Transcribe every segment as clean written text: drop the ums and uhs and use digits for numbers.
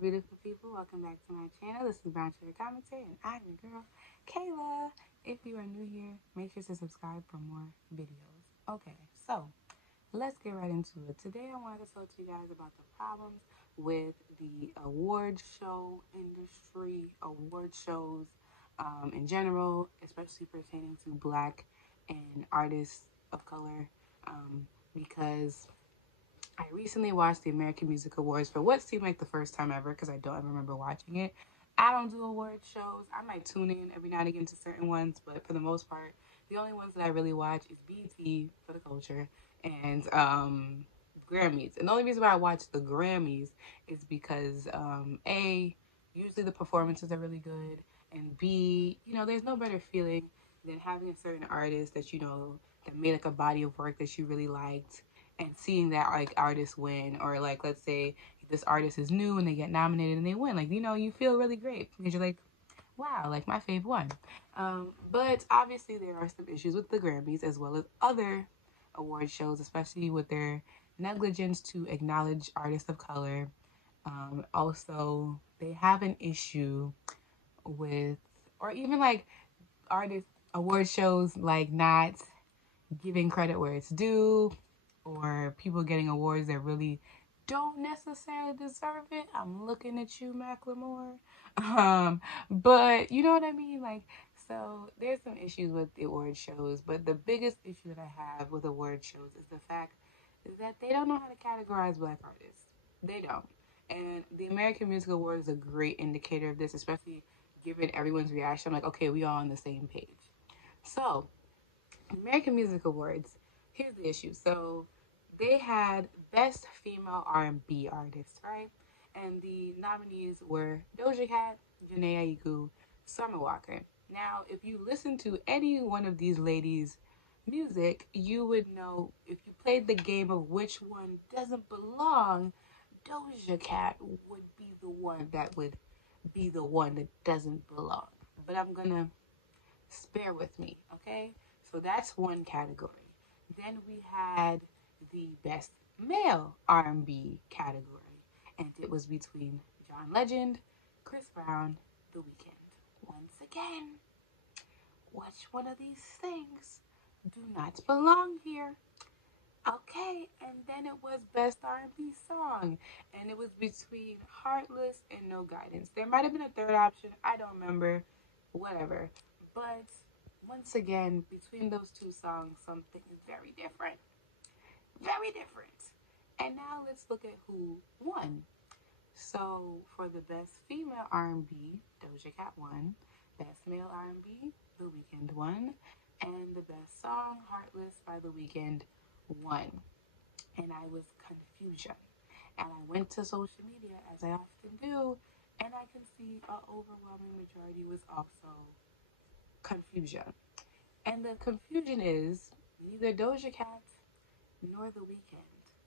beautiful people. Welcome back to my channel. This is Brownsugar Commentary, and I'm your girl, Kayla. If you are new here, make sure to subscribe for more videos. Okay, so let's get right into it. Today, I wanted to talk to you guys about the problems with the award show industry, award shows in general, especially pertaining to Black and artists of color, because I recently watched the American Music Awards for what seemed like the first time ever because I don't ever remember watching it. I don't do award shows. I might tune in every now and again to certain ones, but for the most part, the only ones that I really watch is BET for the culture and Grammys. And the only reason why I watch the Grammys is because A, usually the performances are really good, and B, there's no better feeling than having a certain artist that that made like a body of work that you really liked and seeing that like artist win, or like let's say this artist is new and they get nominated and they win, like you feel really great because you're like, wow, like my fave won. But obviously there are some issues with the Grammys as well as other award shows, especially with their negligence to acknowledge artists of color. Also, they have an issue with, or even like artist award shows like not giving credit where it's due, or people getting awards that really don't necessarily deserve it. I'm looking at you, Macklemore. But you know what I mean? Like, so there's some issues with the award shows, but the biggest issue that I have with award shows is the fact that they don't know how to categorize Black artists. They don't. And the American Music Awards is a great indicator of this, especially given everyone's reaction. I'm like, okay, we all on the same page. So, American Music Awards, here's the issue. So they had Best Female R&B Artist, right? And the nominees were Doja Cat, Janae Aiko, Summer Walker. Now, if you listen to any one of these ladies' music, you would know, if you played the game of which one doesn't belong, Doja Cat would be the one that would be the one that doesn't belong. But I'm gonna bear with me, okay? So that's one category. Then we had the Best Male R&B category, and it was between John Legend, Chris Brown, The Weeknd. Once again, which one of these things do not belong here? Okay, and then it was Best R&B Song, and it was between Heartless and No Guidance. There might have been a third option, I don't remember, whatever. But once again, between those two songs, something is very different. Very different. And now let's look at who won. So for the Best Female R&B, Doja Cat won. Best Male R&B, The Weeknd won. And the Best Song, Heartless by The Weeknd, won. And I was confusion. And I went to social media, as I often do, and I can see an overwhelming majority was also confusion. And the confusion is neither Doja Cat nor The Weeknd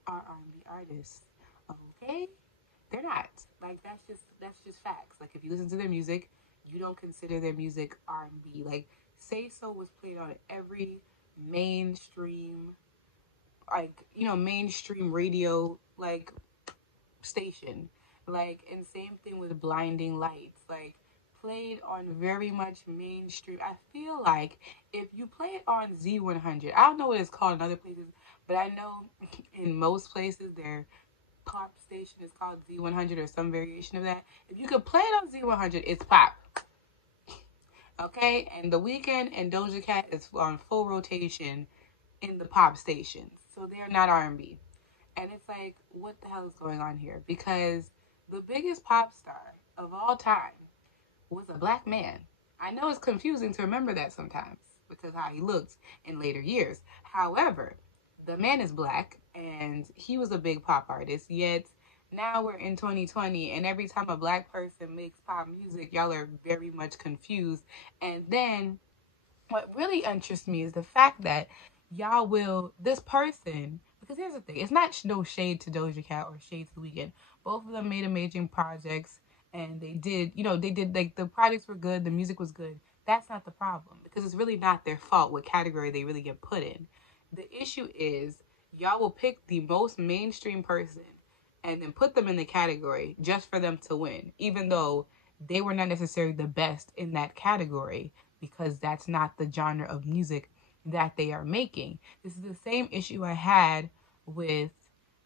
are R&B artists. Okay? They're not. Like that's just facts. Like if you listen to their music, you don't consider their music R&B. Like Say So was played on every mainstream mainstream radio like station. Like, and same thing with Blinding Lights. Like played on very much mainstream. I feel like if you play it on Z100, I don't know what it's called in other places, but I know in most places their pop station is called Z100 or some variation of that. If you could play it on Z100, it's pop. Okay? And The Weeknd and Doja Cat is on full rotation in the pop stations. So they're not R&B. And it's like, what the hell is going on here? Because the biggest pop star of all time was a Black man. I know it's confusing to remember that sometimes because how he looked in later years. However, the man is Black and he was a big pop artist, yet now we're in 2020 and every time a Black person makes pop music, y'all are very much confused. And then what really interests me is the fact that y'all will, this person, because here's the thing, it's not no shade to Doja Cat or shade to The Weeknd. Both of them made amazing projects and they did, like the projects were good, the music was good. That's not the problem because it's really not their fault what category they really get put in. The issue is y'all will pick the most mainstream person and then put them in the category just for them to win, even though they were not necessarily the best in that category because that's not the genre of music that they are making. This is the same issue I had with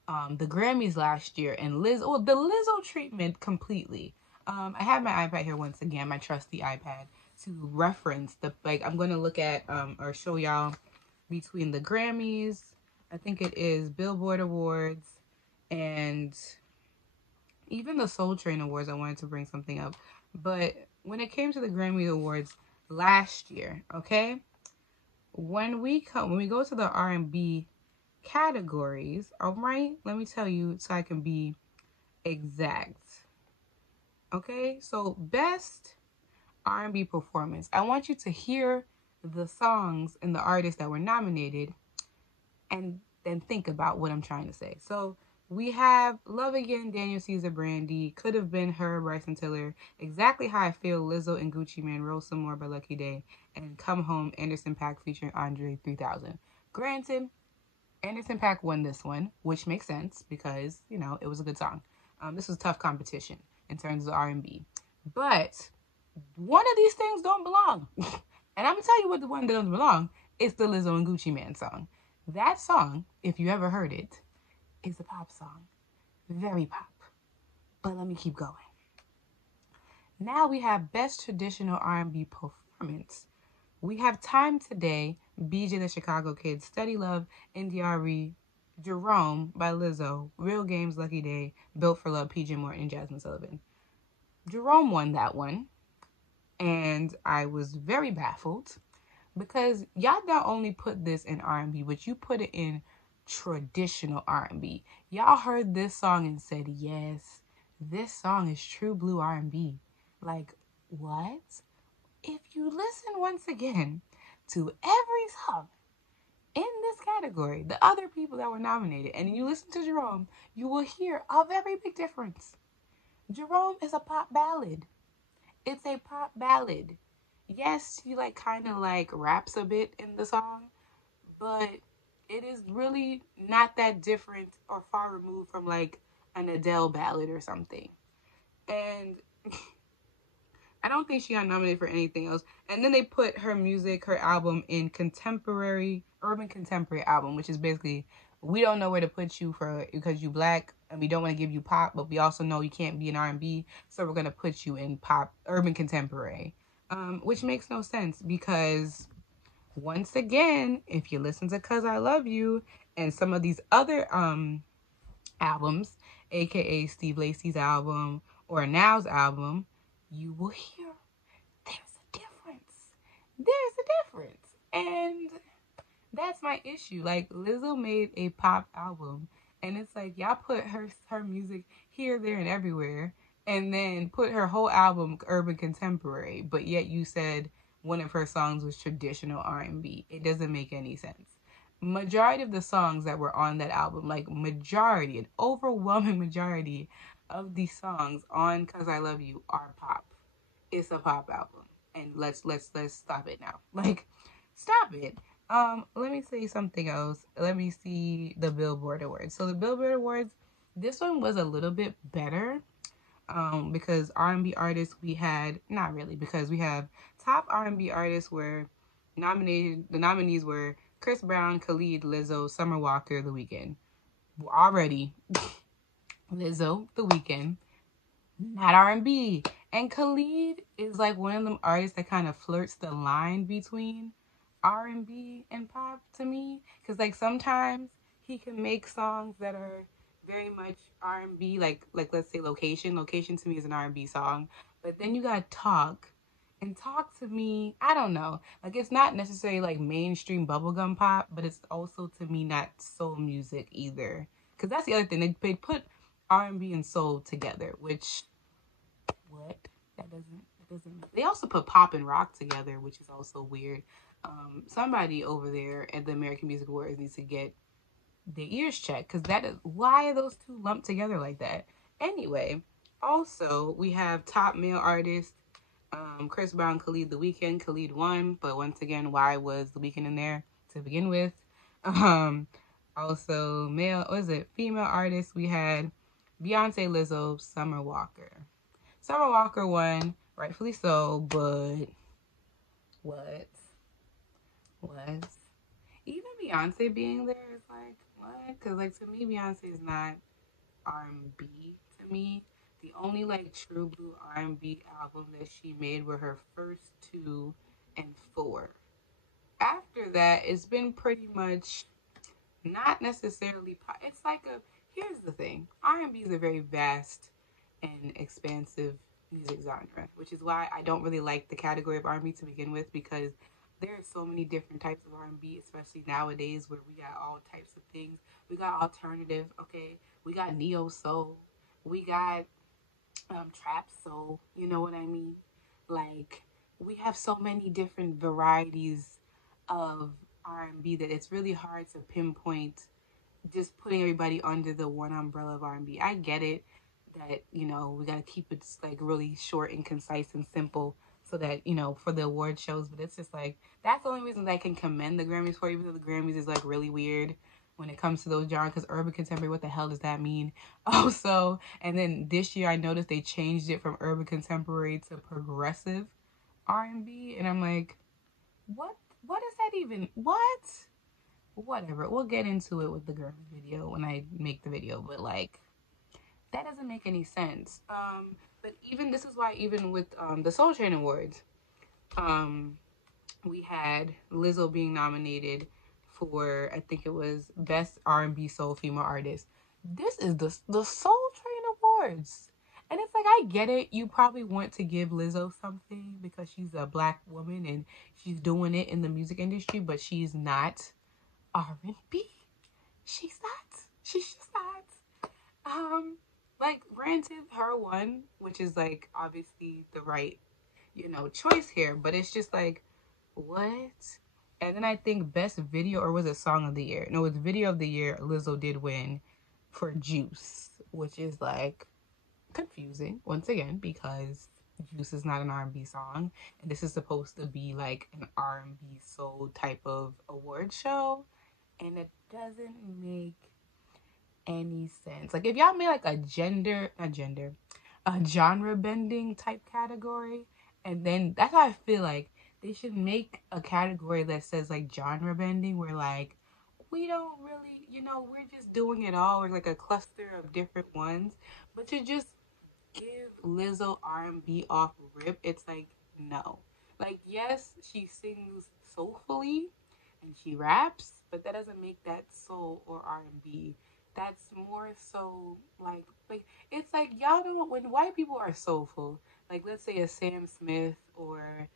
the Grammys last year and the Lizzo treatment completely. I have my iPad here once again, my trusty iPad, to reference I'm going to look at or show y'all between the Grammys. I think it is Billboard Awards and even the Soul Train Awards. I wanted to bring something up, but when it came to the Grammy Awards last year, okay, when we go to the R&B categories, all right, let me tell you so I can be exact. Okay, so best R&B performance. I want you to hear the songs and the artists that were nominated and then think about what I'm trying to say. So we have Love Again, Daniel Caesar, Brandy, Could Have Been Her, Bryson Tiller, Exactly How I Feel, Lizzo and Gucci Mane, Roll Some More by Lucky Day, and Come Home, Anderson .Paak featuring Andre 3000. Granted, Anderson .Paak won this one, which makes sense because, you know, it was a good song. This was tough competition in terms of R&B. But one of these things don't belong. And I'm going to tell you what the one that doesn't belong. It's the Lizzo and Gucci Mane song. That song, if you ever heard it, is a pop song. Very pop. But let me keep going. Now we have Best Traditional R&B Performance. We have Time Today, BJ the Chicago Kid, Steady Love, NDRE, Jerome by Lizzo, Real Games, Lucky Day, Built for Love, PJ Morton, and Jasmine Sullivan. Jerome won that one, and I was very baffled because y'all not only put this in R&B, but you put it in traditional R&B. Y'all heard this song and said, yes, this song is true blue R&B. Like, what? If you listen once again to every song in this category, the other people that were nominated, and you listen to Jerome, you will hear a very big difference. Jerome is a pop ballad. It's a pop ballad. Yes, he kind of raps a bit in the song, but it is really not that different or far removed from an Adele ballad or something. And I don't think she got nominated for anything else. And then they put her music, her album in urban contemporary album, which is basically, we don't know where to put you because you black and we don't want to give you pop, but we also know you can't be in R&B, so we're going to put you in pop, urban contemporary, which makes no sense because once again, if you listen to 'Cause I Love You and some of these other albums, aka Steve Lacy's album or Now's album, you will hear there's a difference. There's a difference. And that's my issue. Lizzo made a pop album, and it's y'all put her music here, there, and everywhere, and then put her whole album urban contemporary, but yet you said one of her songs was traditional R&B. It doesn't make any sense. Majority of the songs that were on that album, an overwhelming majority of the songs on 'Cause I Love You are pop. It's a pop album. And let's stop it now. Stop it. Let me say something else. Let me see the Billboard Awards. So the Billboard Awards, this one was a little bit better. Because R&B artists not really, because we have top R&B artists were nominated. The nominees were Chris Brown, Khalid, Lizzo, Summer Walker, The Weeknd. Already, Lizzo, The Weeknd, not R&B. And Khalid is one of them artists that kind of flirts the line between R&B and pop to me. Because sometimes he can make songs that are very much R&B, let's say Location. Location to me is an R&B song. But then you got Talk. And Talk to me, I don't know. It's not necessarily mainstream bubblegum pop, but it's also to me not soul music either. Because that's the other thing. They put R&B and soul together, which, what? That doesn't. They also put pop and rock together, which is also weird. Somebody over there at the American Music Awards needs to get their ears checked, because why are those two lumped together like that? Anyway, also we have top male artists, Chris Brown, Khalid, The Weeknd. Khalid won, but once again, why was The Weeknd in there to begin with? Also female artists, we had Beyonce, Lizzo, Summer Walker. Summer Walker won, rightfully so, but what? Even Beyonce being there is like, what? Because, like, to me, Beyonce is not R&B to me. The only, like, true blue R&B album that she made were her first two and four. After that, it's been pretty much not necessarily pop. It's like a, here's the thing, R&B is a very vast and expansive music genre, which is why I don't really like the category of R&B to begin with, because there are so many different types of R&B, especially nowadays where we got all types of things. We got alternative, okay, we got neo soul, we got trap soul, you know what I mean? Like, we have so many different varieties of R&B that it's really hard to pinpoint just putting everybody under the one umbrella of R&B. I get it that, you know, we got to keep it like really short and concise and simple so that, you know, for the award shows, but it's just like, that's the only reason that I can commend the Grammys for, even though the Grammys is like really weird when it comes to those genres, because urban contemporary, what the hell does that mean? Also, and then this year I noticed they changed it from urban contemporary to progressive R&B, and I'm like, what is that even? What? Whatever. We'll get into it with the Grammy video when I make the video, but like, that doesn't make any sense. But even this is why even with the Soul Train Awards, we had Lizzo being nominated for, I think it was Best R&B Soul Female Artist. This is the Soul Train Awards. And it's like, I get it. You probably want to give Lizzo something because she's a black woman and she's doing it in the music industry, but she's not R&B. She's not. She's just not. Like, granted, her one, which is like obviously the right, you know, choice here, but it's just like, what? And then I think best video, or was it song of the year? No, it's video of the year. Lizzo did win for Juice, which is like confusing once again, because Juice is not an R&B song, and this is supposed to be like an R&B soul type of award show, and it doesn't make any sense. Like, if y'all made like a genre bending type category, and then that's how I feel like they should make a category that says like genre bending, where like, we don't really, you know, we're just doing it all, or like a cluster of different ones. But to just give Lizzo R&B off rip, it's like, no. Like, yes, she sings soulfully and she raps, but that doesn't make that soul or R&B. That's more so like it's like, y'all don't, when white people are soulful, like let's say a Sam Smith or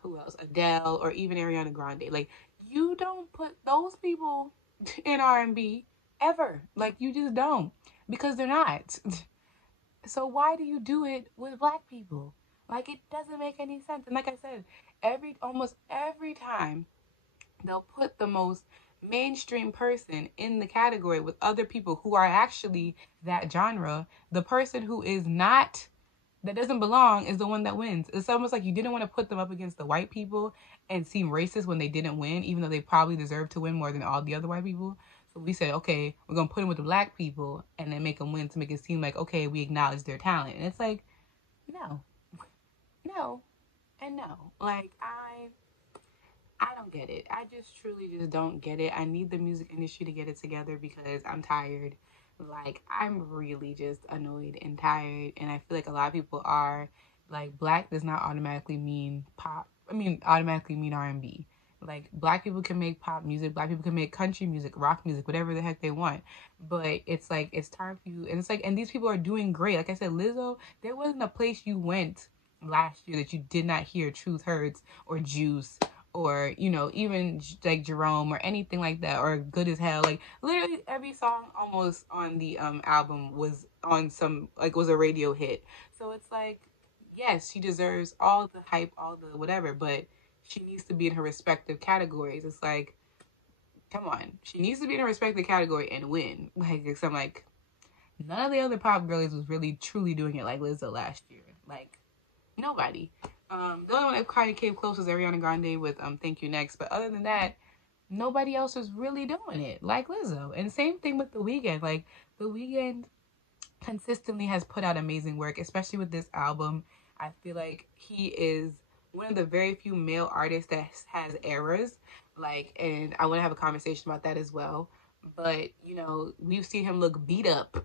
who else, Adele, or even Ariana Grande, like, you don't put those people in R&B ever. Like, you just don't, because they're not. So why do you do it with black people? Like, it doesn't make any sense. And like I said, almost every time they'll put the most mainstream person in the category with other people who are actually that genre, the person who is not, that doesn't belong, is the one that wins. It's almost like you didn't want to put them up against the white people and seem racist when they didn't win, even though they probably deserve to win more than all the other white people. So we said, okay, we're going to put them with the black people and then make them win to make it seem like, okay, we acknowledge their talent. And it's like, no, and no. Like, I don't get it. I just truly just don't get it. I need the music industry to get it together because I'm tired. Like, I'm really just annoyed and tired. And I feel like a lot of people are. Like, black does not automatically mean pop. Automatically mean R&B. Like, black people can make pop music. Black people can make country music, rock music, whatever the heck they want. But it's like, it's time for you. And it's like, and these people are doing great. Like I said, Lizzo, there wasn't a place you went last year that you did not hear Truth Hurts or Juice, or, you know, even like Jerome or anything like that, or Good as Hell. Like, literally every song almost on the album was on some, like, was a radio hit. So it's like, yes, she deserves all the hype, all the whatever, but she needs to be in her respective categories. It's like, come on, she needs to be in her respective category and win. Like, cause I'm like, none of the other pop girlies was really truly doing it like Lizzo last year. Like, nobody. The only one that kind of came close was Ariana Grande with Thank You Next. But other than that, nobody else is really doing it like Lizzo. And same thing with The Weeknd. Like, The Weeknd consistently has put out amazing work, especially with this album. I feel like he is one of the very few male artists that has eras. Like, and I want to have a conversation about that as well. But, you know, we've seen him look beat up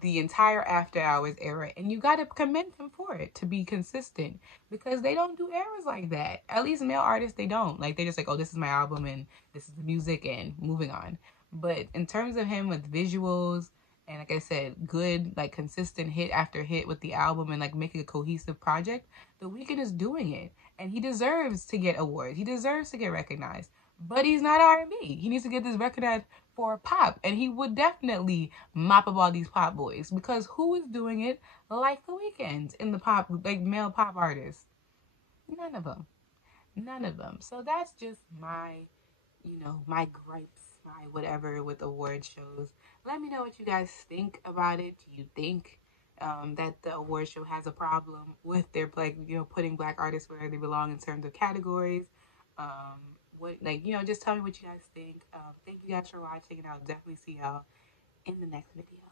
the entire After Hours era, and you got to commend him for it, to be consistent, because they don't do eras like that. At least male artists, they don't. Like, they just like, oh, this is my album and this is the music and moving on. But in terms of him with visuals, and like I said, good, like consistent hit after hit with the album and like making a cohesive project, The Weeknd is doing it. And he deserves to get awards. He deserves to get recognized. But he's not R&B. He needs to get this recognized for pop. And he would definitely mop up all these pop boys. Because who is doing it like The Weeknd in the pop, like male pop artists? None of them. None of them. So that's just my, you know, my gripes, my whatever with award shows. Let me know what you guys think about it. Do you think that the award show has a problem with their, like, you know, putting black artists where they belong in terms of categories? What, like, you know, just tell me what you guys think. Thank you guys for watching, and I'll definitely see y'all in the next video.